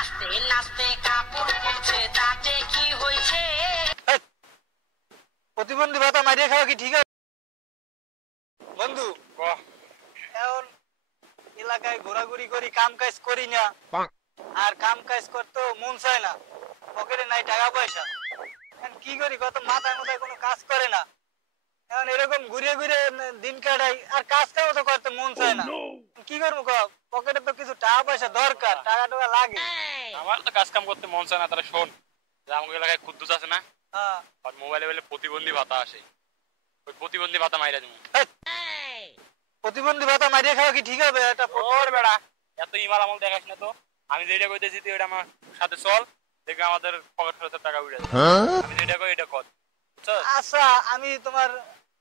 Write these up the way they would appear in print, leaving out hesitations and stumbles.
নাচতে নাচতে কাপড় খুলছে তাতে কি হয়েছে? প্রতিবন্ধী ভাতা মারিয়ে খাওয়া কি ঠিক আছে বন্ধু? এখন এলাকায় ঘোরাঘুরি করি, কাম কাজ করি না, আর কাম কাজ করতে মন চায় না, পকেটে নাই টাকা পয়সা। এখন কি করি কত, মাথায় মাথায় কোনো কাজ করে না। এখন এরকম ঘুরে ঘুরে দিন কাটাই, আর কাজ কামও তো করতে মন চায় না। কি করবো কও? পকেটে তো কিছু টাকা পয়সা দরকার, টাকা টাকা লাগে। আমার তো কাজ কাম করতে মন চায় না। তারা শোন, যে আমাদের এলাকায় কুদ্দুস আছে না, হ্যাঁ, আর মোবাইলে বলে প্রতিবন্ধী ভাতা আসে, ওই প্রতিবন্ধী ভাতা মাইরা দেবো। প্রতিবন্ধী ভাতা মারিয়ে খাওয়া কি ঠিক হবে? এটা ওর বেড়া এত ইমাল আমল দেখাস না তো। আমি যেটা কইতেছি তুই ওটা আমার সাথে চল, দেখে আমাদের পকেট খরচের টাকা উঠে যাবে। আমি যেটা কই এটা কর। আচ্ছা, আমি তোমার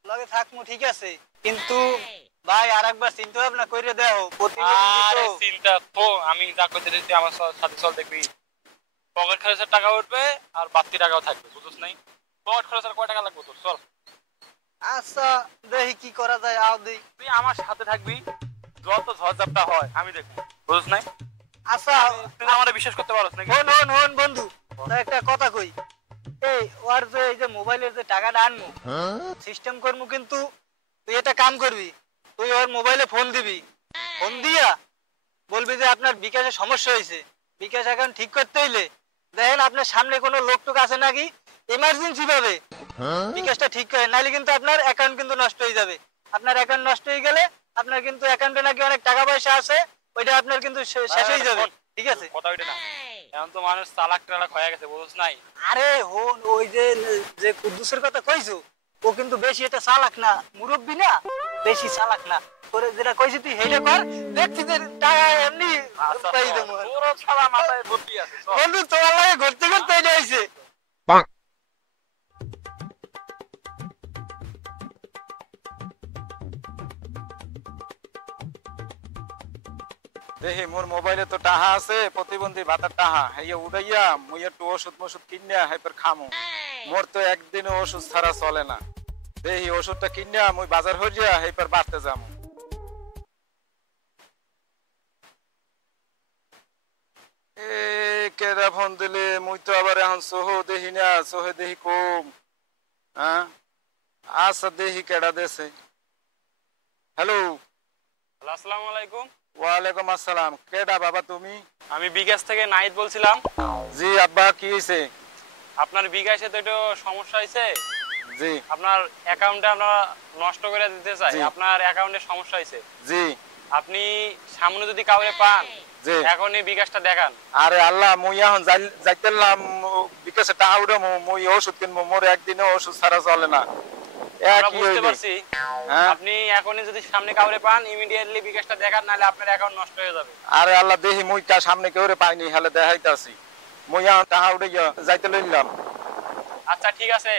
লগে থাকবো, ঠিক আছে, কিন্তু ভাই আরেকবার চিন্তা ভাবনা করে দেখো। প্রতিবন্ধী আরে তো চিন্তা তো আমি যা কইতেছি তুই আমার সাথে চল, দেখবি পকেট খরচের টাকা উঠবে আর বাড়তি টাকাও থাকবে, বুঝছ নাই? পকেট খরচের কয় টাকা লাগবে তোর? চল। আচ্ছা, দেখি কি করা যায়, আও দেই। তুই আমার সাথে থাকবি, যত ঝড়ঝাপটা হয় আমি দেখবো, বুঝছ নাই? আচ্ছা, তুই আমার বিশ্বাস করতে পারছ নাকি? হন হন হন বন্ধু, তা একটা কথা কই। এই ওর যে এই যে মোবাইলের যে টাকাটা আনমু, সিস্টেম করমু, কিন্তু তুই একটা কাম করবি। তুই ওর মোবাইলে ফোন দিবি, ফোন দিয়া বলবি যে আপনার বিকাশে সমস্যা হয়েছে, বিকাশ অ্যাকাউন্ট ঠিক করতে হইলে দেখেন আপনার সামনে কোনো লোকটুক আছে নাকি, এমার্জেন্সি ভাবে বিকাশটা ঠিক করে, নাইলে কিন্তু আপনার অ্যাকাউন্ট কিন্তু নষ্ট হয়ে যাবে। আপনার অ্যাকাউন্ট নষ্ট হয়ে গেলে আপনার কিন্তু অ্যাকাউন্টে নাকি অনেক টাকা পয়সা আছে, ওইটা আপনার কিন্তু শেষ হয়ে যাবে। ঠিক আছে, কথা ওইটা না, এখন তো মানুষ চালাক টালাক হয়ে গেছে, বুঝছ নাই? আরে হন, ওই যে যে কুদ্দুসের কথা কইছো, ও কিন্তু বেশি এটা চালাক না, মুরব্বি না, বেশি চালাক না। তোরে যেটা কইছি তুই হেডে কর, দেখছি যে টাকা এমনি পাই দেবো। তোর ছাড়া মাথায় বুদ্ধি আছে। বন্ধু তোমার লাগে ঘুরতে ঘুরতে এটা হয়েছে। দেখি মোর মোবাইলে তো টাহা আছে, প্রতিবন্ধী ভাতার টাহা, হেয়ে উড়াইয়া মুই একটু ওষুধ মষুধ কিনিয়া হাইপার খামু। মোর তো একদিনও ওষুধ ছাড়া চলে না। দেখি ওষুধটা কিনিয়া মুই বাজার হইয়া হাইপার বাড়তে যামু। এ কেডা ফোন দিলে? মুই তো আবার এখন সোহ দেখি না, সোহে দেখি কম। হ্যাঁ, আচ্ছা দেখি কেডা দেছে। হ্যালো। আসসালামু আলাইকুম। ওয়ালাইকুম আসসালাম। কেডা বাবা তুমি? আমি বিকাশ থেকে নাহিদ বলছিলাম। জি আব্বা, কি হয়েছে? আপনার বিকাশে তো একটু সমস্যা হয়েছে। জি আপনার অ্যাকাউন্টে আমরা নষ্ট করে দিতে চাই, জি। আপনার অ্যাকাউন্টে সমস্যা হয়েছে। জি আপনি সামনে যদি কাউরে পান জি। এখনই বিকাশটা দেখান। আরে আল্লাহ, মুই এখন যাইতেলাম বিকাশে টাকা উঠামু, মুই ওষুধ কিনবো, মোর একদিনও ওষুধ ছাড়া চলে না। আমরা কি বুঝতে হইলি? পারছি। হ্যাঁ? আপনি এখনই যদি সামনে কাউরে পান ইমিডিয়েটলি বিকাশটা দেখান, নাহলে আপনার অ্যাকাউন্ট নষ্ট হয়ে যাবে। আরে আল্লাহ, দেখি মুই তা সামনে কেউ পাইনি, হেলে দেখাইতাছি। মুই এখন টাকা উঠে যাইতে লইলাম। আচ্ছা ঠিক আছে,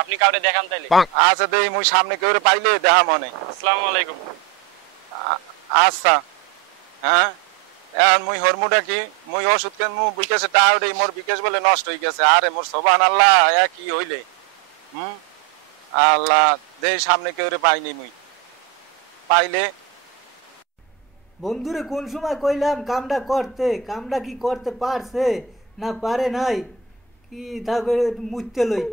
আপনি কাউরে দেখান তাইলে। আচ্ছা দেখি মুই সামনে কেউ পাইলে দেখা মনে। আসসালামু আলাইকুম। আচ্ছা। হ্যাঁ, এখন মুই হরমুটা কি, মুই ওষুধ কিনবো, বিকাশে টাকা উঠে, মোর বিকাশ বলে নষ্ট হয়ে গেছে। আরে মোর সোবান আল্লাহ, কি হইলে? আল্লাহ, দেই সামনে কেউ পাইনি, মুই পাইলে। বন্ধুরে কোন সময় কইলাম কামটা করতে, কামটা কি করতে পারছে না পারে নাই, কি থাকে মুছতে লই।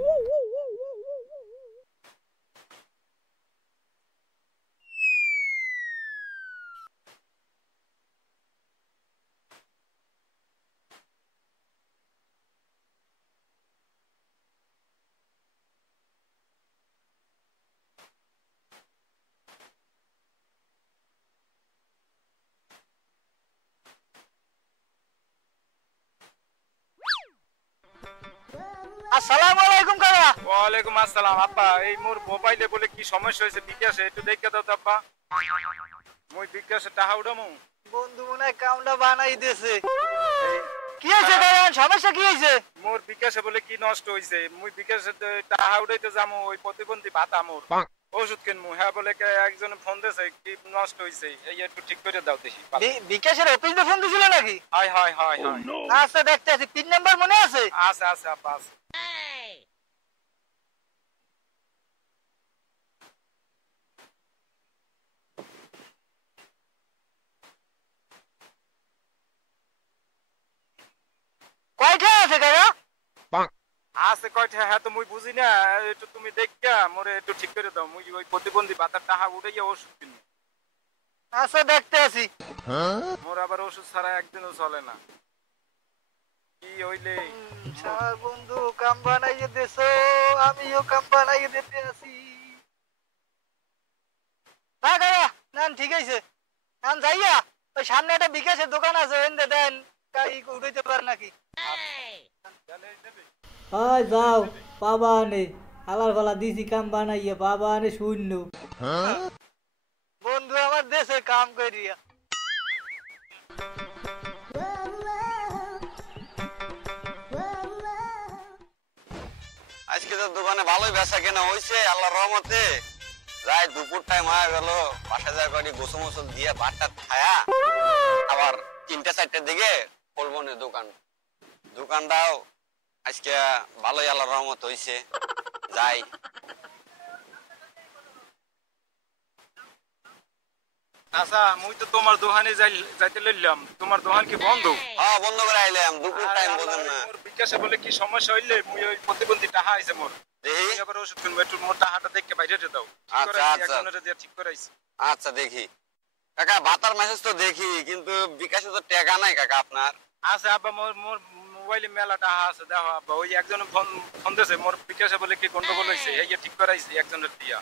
আসসালামু আলাইকুম কাকা। ওয়ালাইকুম আসসালাম। আব্বা, এই মোর মোবাইলে বলে কি সমস্যা হয়েছে বিকাশে, একটু দেখে দাও তো আব্বা। মুই বিকাশে টাকা উঠামু। বন্ধু মনে হয় কামটা বানাই দিয়েছে। কি হয়েছে কাকা, সমস্যা কি হয়েছে? মোর বিকাশে বলে কি নষ্ট হয়েছে, মুই বিকাশে টাকা উঠাইতে যামু, ওই প্রতিবন্ধী ভাতা মোর ওষুধ কিনমু, হ্যাঁ বলে একজন ফোন দিয়েছে কি নষ্ট হয়েছে, এই একটু ঠিক করে দাও দেখি। বিকাশের অফিসে ফোন দিছিল নাকি? হয় হয় হয় হয়। আচ্ছা দেখতে আছি, পিন নাম্বার মনে আছে? আছে আছে আব্বা আছে। কয়টা আছে কাকা? আছে কয়টা হ্যাঁ তো মুই বুঝি না, একটু তুমি দেখা মোরে একটু ঠিক করে দাও, মুই ওই প্রতিবন্ধী ভাতার টাকা উঠাইয়া ওষুধ কিনবো। আচ্ছা দেখতে আছি। মোর আবার ওষুধ ছাড়া একদিনও চলে না। কি হইলে সার বন্ধু কাম বানাইয়ে দেছো, আমিও কাম বানাইয়ে দিতে আছি। না কাকা না ঠিক আছে, আমি যাইয়া ওই সামনে একটা বিকাশের দোকান আছে ওইখানে দেন গাড়ি উঠাইতে পারে নাকি। হয় যাও বাবা নে আলার ফালা দিছি কাম বানাইয়া বাবা নে শূন্য। বন্ধু আমার দেশে কাম করিয়া আজকে তো দোকানে ভালোই বেচা কেনা হয়েছে আল্লাহর রহমতে। যাই দুপুর টাইম হয়ে গেল, বাসা যায় কয়টি গোসল মোসল দিয়ে ভাতটা খায়া আবার 3টা-4টার দিকে খুলবো না দোকানটাও আজকে ভালোই আল্লাহর রহমত হয়েছে। যাই আচ্ছা মুই তো তোমার দোকানে যাইতে লইলাম, তোমার দোকান কি বন্ধ? হ্যাঁ বন্ধ করে আইলাম, দুপুর টাইম বোঝেন না। মোর বিকাশে বলে কি সমস্যা হইলে মুই ওই প্রতিবন্ধী টাকা আইছে মোর, দেখি মুই আবার ওষুধ কিনবো, একটু মোর টাকাটা দেখে বাইরে দাও। আচ্ছা, আচ্ছা। একজনের দিয়ে ঠিক করাইছি। আচ্ছা দেখি কাকা, ভাতার মেসেজ তো দেখি কিন্তু বিকাশে তো টাকা নাই কাকা আপনার। আছে আব্বা মোর মোর মোবাইলে মেলা টাকা আছে, দেখো আব্বা ওই একজন ফোন দিয়েছে মোর বিকাশে বলে কি গন্ডগোল হয়েছে, এই ঠিক করাইছি একজনের দিয়া।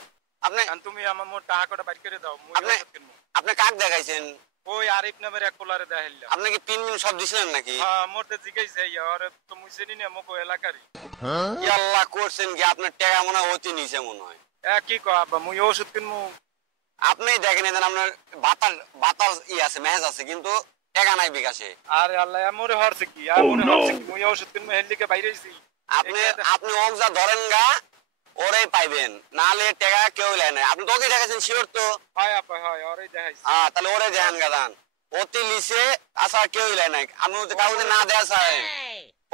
আপনি কারণ তুমি আমার মোর টাকা কটা বাইর করে দাও, মুই আপনি- ওষুধ কিনবো। আপনি কাক দেখাইছেন? ওই আরিফ নামের এক পোলারে দেখাইলাম। আপনি কি পিন মিন সব দিছিলেন নাকি? হ্যাঁ মোর তো জিজ্ঞাসা আর তো মুই চিনি না মোকো এলাকারই। কি আল্লাহ করছেন কি, আপনার টাকা মনে হয় অতি নিচে মনে হয়। কি কো আব্বা মুই ওষুধ কিনবো। আপনি দেখেন এদের আপনার বাতার আছে মেহেজ আছে কিন্তু টাকা নাই বিকাশে। আরে আল্লাহ মোরে হরছে কি, আর মোরে হরছে কি, মুই ওষুধ কিনবো হেলিকে বাইরে আইছি। আপনি আপনি ওক যা ধরেন গা ওরাই পাইবেন, নাহলে টাকা কেউ লাই না। আপনি তোকে দেখাচ্ছেন শিওর তো? হয় আপা হয় ওরে দেখাইছি। হ্যাঁ তাহলে ওরে দেখেন গা দান অতি লিসে আসা কেউ লাই নাই। আপনি যদি কাউকে না দেয়া চান,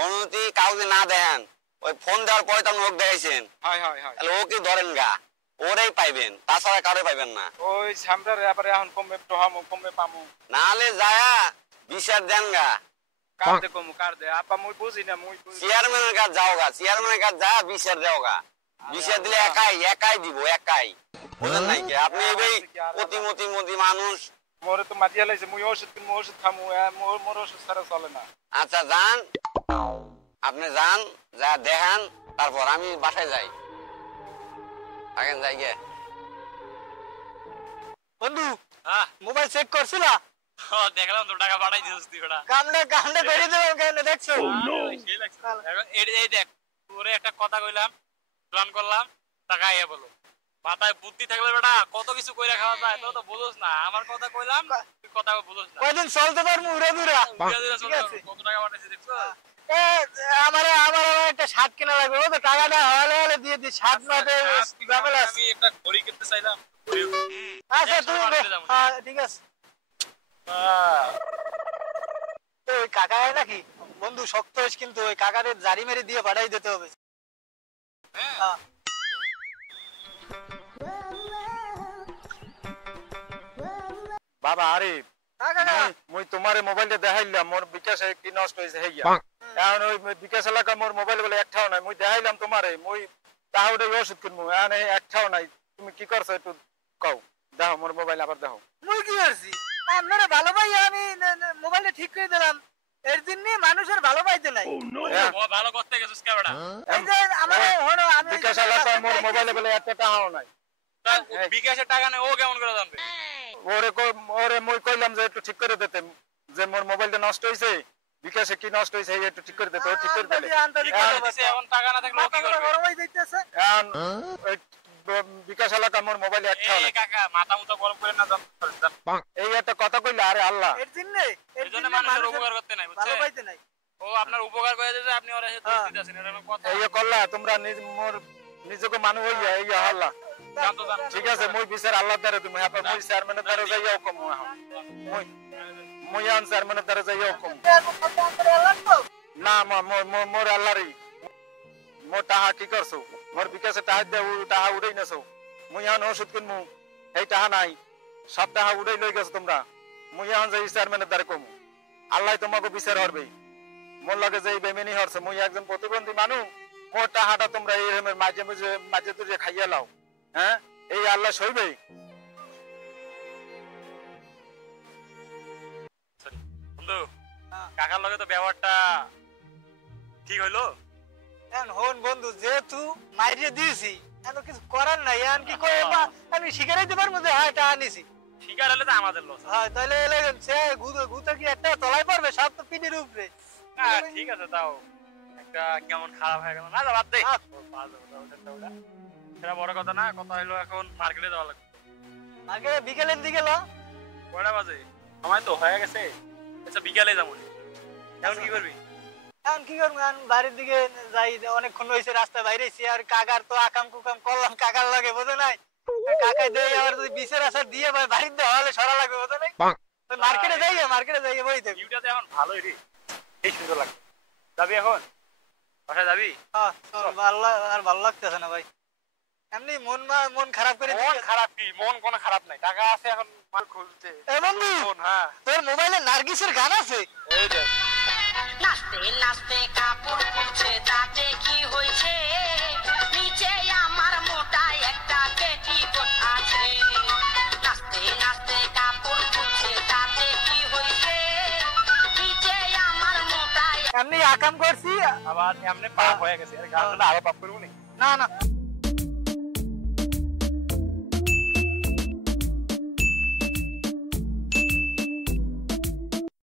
অনুমতি কাউকে না দেন, ওই ফোন দেওয়ার পরে তো আপনি ওক দেখাইছেন, হয় হয় হয় তাহলে ওকে ধরেন গা, ওরাই পাইবেন, তাছাড়া কারো পাইবেন না। ওই সামরার ব্যাপারে এখন কমে টহামু কমে পামু। নাহলে যায়া বিচার দেন গা, কার দে কমু কার দে আপা মুই বুঝি না মুই বুঝি। চেয়ারম্যানের কাছে যাও গা, চেয়ারম্যানের কাছে যা বিচার দেও গা। বিচার দিলে একাই দিব, একাই বুঝেন নাই কি? আপনি এই প্রতিমতি মানুষ। মোরে তো মাটিয়া লাইছে, মুই ওষুধ কিনবো ওষুধ খামু, মোর ওষুধ ছাড়া চলে না। আচ্ছা যান, আপনি যান, যা দেখান, তারপর আমি বাসায় যাই। আগেন যাই গে। বন্ধু হ্যাঁ মোবাইল চেক করছিলা? দেখলাম তো টাকা পাঠাই দিছিস তুই ওটা। কামটা করে দিলাম কেন দেখছো? সেই লাগছে। এখন এই দেখ তোরে একটা কথা কইলাম, প্ল্যান করলাম, টাকা আইয়া বলো। মাথায় বুদ্ধি থাকলে বেটা কত কিছু কইরা খাওয়া যায়, তো বুঝোস না। আমার কথা কইলাম তুই কথা বুঝোস না। কয়দিন চলতে পারবো উড়ে দুরা? ঠিক আছে। কত টাকা পাঠাইছিস দেখছো? আমার একটা শার্ট কেনা লাগবে, ও তো টাকাটা হলে দিয়ে দি। শার্ট মাঠে ঝামেলা আছে। আমি একটা ঘড়ি কিনতে চাইলাম। আচ্ছা তুমি ঠিক আছে। ওই কাকা নাকি বন্ধু শক্ত হয়েছে, কিন্তু ওই কাকারে জারি মেরে দিয়ে পাঠাই দিতে হবে। হ্যাঁ। বাবা আরিফ কাকা মুই তোমারে মোবাইলটা দেখাইলাম, মোর বিকাশে কি নষ্ট হইছে হেইয়া। এখন ওই বিকাশ এলাকা মোর মোবাইল বলে একটাও নাই, মুই দেখাইলাম তোমারে, মুই তাহলে ওষুধ কিনবো, এখন এই একটাও নাই। তুমি কি করছো একটু কও, দেখো মোর মোবাইল আবার দেখো। মুই কি করছি? আপনারা ভালো পাই, আমি মোবাইলটা ঠিক করে দিলাম। এর জন্য মানুষের ভালো পাইতে নাই। ভালো করতে গেছিস কে বেটা? এই যে আমার হলো আমি বিকাশ এলাকায় মোর মোবাইলে বলে একটা টাকাও নাই। বিকাশের টাকা নেই, ও কেমন করে জানবে? ওরে মুই কইলাম যে একটু ঠিক করে দিতে, যে মোর মোবাইলটা নষ্ট হইছে, বিকাশে কি নষ্ট হইছে একটু ঠিক করে দিতে, ও ঠিক করে দিলে। এখন টাকা না থাকলে ও কি করবে? গরম হয়ে যাইতেছে। এখন ওই বিকাশ এলাকা মোর মোবাইলে একটাও এই নাই। কাকা মাথা মুথা গরম করে না জান। এই একটা কথা কইলে আরে আল্লাহ। এর জন্য এর জন্য মানুষের উপকার করতে নাই, ভালো বুঝছেন? পাইতে নাই। ও আপনার উপকার করে দিতে আপনি ওরা এসে দোষ দিতেছেন, এরকম কথা। এই করলা তোমরা মোর নিজকে মানুষ হইয়া এই হল্লা। জান তো জান। ঠিক আছে মুই বিচার আল্লাহ দ্বারা তুমি হ্যাঁ মুই চেয়ারম্যানের দ্বারা যাইয়াও কম মুই আন চেয়ারম্যানের দ্বারা যাইয়াও কম না মোর আল্লাহরই মোর টাহা কি করছো, মোর বিকাশে টাহা দিয়ে টাহা উড়াই নেছো, মুই এখন ওষুধ কিনমু এই টাহা নাই, সব টাহা উড়াই লই গেছো তোমরা। মুই এখন যাই চেয়ারম্যানের দ্বারা কম, আল্লাহ তোমাকে বিচার করবে। মোর লগে যে বেমেনি হরছে মুই একজন প্রতিবন্ধী মানুষ মোর টাহাটা তোমরা এই রকমের মাঝে মাঝে মাঝে তুলে খাইয়া লাও হ্যাঁ এই আল্লাহ সইবেই বন্ধু কাকার লগে তো ব্যবহারটা ঠিক হইলো এখন হন বন্ধু যেহেতু মাইরে দিয়েছি এখন কিছু করার নাই এখন কি করে আমি শিকারাই দিবার মধ্যে হ্যাঁ এটা আনিছি শিকার হলে তো আমাদের লস হ্যাঁ তাহলে এলে সে গুতো কি একটা তলায় পারবে সব তো পিঠের উপরে না ঠিক আছে তাও একটা কেমন খারাপ হয়ে গেল না বাদ দে সেটা বড় কথা না কথা হইলো এখন মার্কেটে যাওয়া লাগবে আগে বিকেলের দিকে লো কয়টা বাজে সময় তো হয়ে গেছে আচ্ছা বিকালে যাবো এখন কি করবি এখন কি করবো এখন বাড়ির দিকে যাই অনেকক্ষণ হয়েছে রাস্তায় বাইরেছি আর কাকার তো আকাম কুকাম করলাম কাকার লাগে বোঝে নাই কাকাই দেয় আবার যদি বিচের আসার দিয়ে বাড়িতে হলে সরা লাগবে বোঝে নাই মার্কেটে যাই বই থাকবি ভিউটাতে এখন ভালোই রে এই সুন্দর লাগছে যাবি এখন বাসায় যাবি হ্যাঁ আর ভালো লাগতেছে না ভাই এমনি মন খারাপ করে মন খারাপ কি মন কোনো খারাপ নাই টাকা আছে এখন মাল খুলতে এ বন্ধু হ্যাঁ তোর মোবাইলে নার্গিসের গান আছে এই দেখ নাচতে নাচতে কাপড় খুলছে তাতে কি হয়েছে নিচে আমার মোটা একটা পেটিকোট আছে নাচতে নাচতে কাপড় খুলছে তাতে কি হয়েছে নিচে আমার মোটা এমনি আকাম করছি আবার এমনি পাপ হয়ে গেছে আর গানটা আরো পাপ করবো নি না